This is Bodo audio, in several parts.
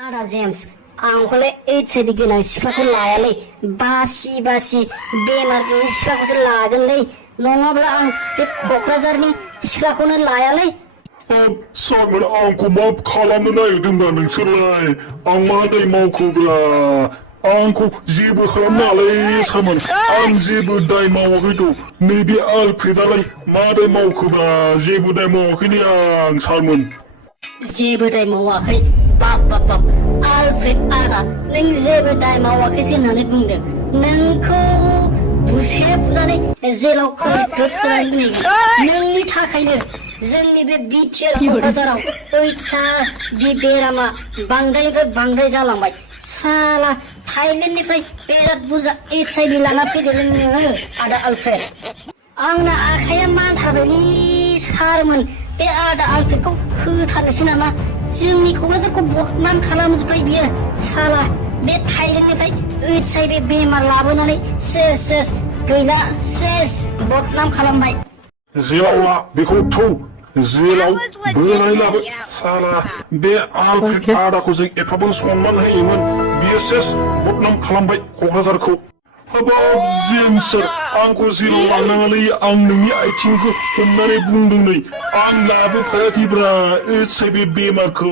आदा जेम्स आंखौलाय एचआईवी गोनां सिख्लाखौ लायालै बासि बासि बेमार गैयै सिख्लाखौसो लागोनलै नङाब्ला आं बे क'क्राझारनि सिख्लाखौनो लायालै। सारमोन आंखौ मा खालामनो नागिरदोंब्रा नोंसोरलाय आं मा दाय मावखोब्रा आंखौ जेबो खालामनाङालै सारमोन आं जेबो दाय मावाखैथ' नैबे आलफ्रेदालाय मा दाय मावखोब्रा जेबो दाय मावाखैनो आं सारमोन जेबो दाय मावाखै बाप बाप बाप आलफ्रेड आदा नों जेबो दाय मावाखैसो होननानै बुंदों नोंखौ बुसे बुनानै जेलाव खोलैथोब सोनानै दोनहैगोन नोंनि थाखायनो जोंनि बे बिटिआर क'क्राझाराव ओइसा बे बेरामा बांद्रायनिफ्राय बांद्राय जालांबाय साला थाइलेण्डनिफ्राय बिराद बुरजा एचआईवी लाना फैदों नोङो आदा आलफ्रेड आंना आखाइया मानथारबायलै सारमोन बे आदा आलफ्रेडखौ होथारनोसै नामा जोंनि क'क्राझारखौ बदनाम खालामजोब्बाय बियो साला बे थाइलेण्डनिफ्राय एचआईवी बेमार लाबोनानै सेस सेस गैला सेस बदनाम खालामबाय जेलाव ला बेखौ थौ जेलाव बोनानै लाबो साला बे आलफ्रेड आदाखौ जों एफाबां सनमान होयोमोन बियो सेस बदनाम खालामबाय क'क्राझारखौ हाबाब जेम्स सार आंखौ जेलाव लांनाङालै आं नोंनि आथिंखौ हमनानै बुंदों नै आं लाबोफायाखैब्रा एचआईवी बेमारखौ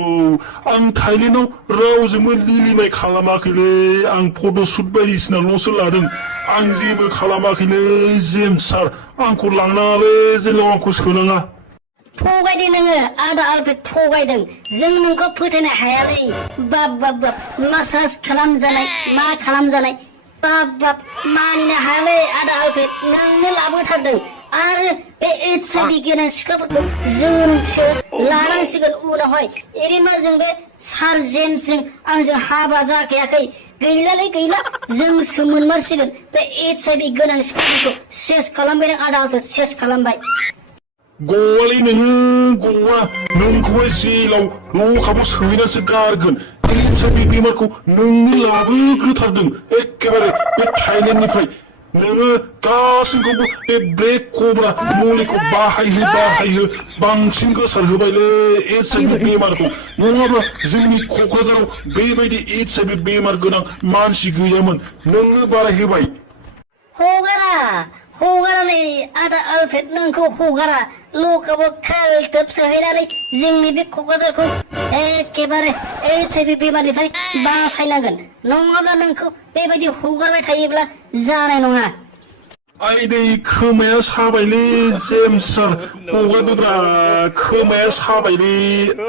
आं थाइलेण्डआव रावजोंबो लिलिनाय खालामाखैलै आं फट'शुट बायदिसिनाल'सो लादों आं जेबो खालामाखैलै जेम्स सार आंखौ लांनाङालै जेलाव आंखौ सोनाङा थगायदों नोङो आदा आलफ्रेड थगायदों जों नोंखौ फोथायनो हायालै बाप बाप बाप मासाज खालामजानाय मा खालामजानाय बाप बाप मानिनो हायालै आदा आलफ्रेड नोंनो लाबोथारदों आरो बे एचआईवी गोनां सिख्लाफोरखौ जोंसो लानांसिगोन उनावहाय एरैनो जों बे सार जेम्सजों आंजों हाबा जाखायाखै गैलालै गैला जोंसो मोनमारसिगोन बे एचआईवी गोनां सिख्लाफोरखौ सेस खालामबाय नों आदा आलफ्रेड सेस खालामबाय गवालै नोङो गवा नोंखौहाय जेलाव लकाबाव सोहैनासो गारगोन एचआईवी बेमारखौ नोंनो लाबोग्रोथारदों एखेबारे बे थाइलेण्डनिफ्राय नोङो गासैखौबो बे ब्लेक कब्रा मुलिखौ बाहायहो बांसिन गोसारहोबायलै एचआईवी बेमारखौ नङाब्ला जोंनि क'क्राझाराव बेबायदि एचआईवी बेमार गोनां मानसि गैयामोन नोंनो बारायहोबाय हगारालै आदा आलफ्रेड नोंखौ हगारा लकाबाव खालथोब सोहैनानै जोंनि बे क'क्राझारखौ एखेबारे एचआईवी बेमारनिफ्राय बासायनांगोन नङाब्ला नोंखौ बेबायदि हगारबाय थायोब्ला जानाय नङा आइदै खोमाया साबायलै जेम्स सार हगारदोब्रा खोमाया साबायलै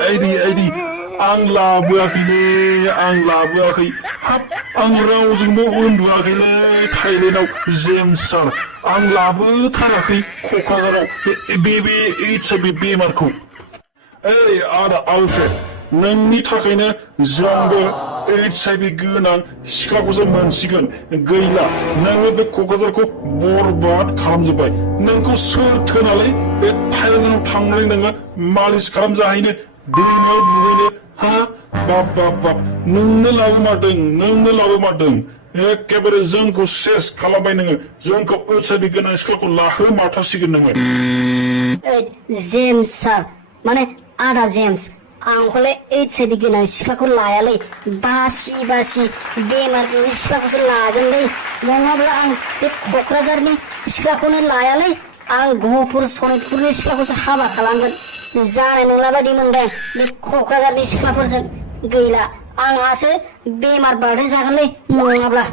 आइदै आं लाबोआखै हाब आं रावजोंबो उन्दुआखैलै थाइलेण्डआव जेम्स सार आं लाबोथाराखै क'क्राझाराव बे एचआईवी बेमारखौ ओइ आदा आलफ्रेड नोंनि थाखायनो जोंबो एचआईवी गोनां सिख्लाखौसो मोनसिगोन गैला नोङो बे क'क्राझारखौ बरबाद खालामजोब्बाय नोंखौ सोर थोनालै बे थाइलेण्डआव थांनानै नोङो मालिस खालामजाहैनो दैमायाव दुगैनो हा बाप नोंनो लाबोमारदों एखेबारे जोंखौ सेस खालामबाय नोङो जोंखौ एचआईवी गोनां सिख्लाखौ लाहोमारथारसिगोन नोङो जेम्स सार माने आदा जेम्स आंखौलाय एचआईवी गोनां सिख्लाखौ लायालै बासि बासि बेमार गैयै सिख्लाखौसो लागोनलै नङाब्ला आं बे क'क्राझारनि सिख्लाखौनो लायालै आं गहपुर सनितपुरनि सिख्लाखौसो हाबा खालामगोन जानाय नंला बायदि मोनदों बे क'क्राझारनि सिख्लाफोरजों गैला आंहासो बेमार बारदेर जागोनलै नङाब्ला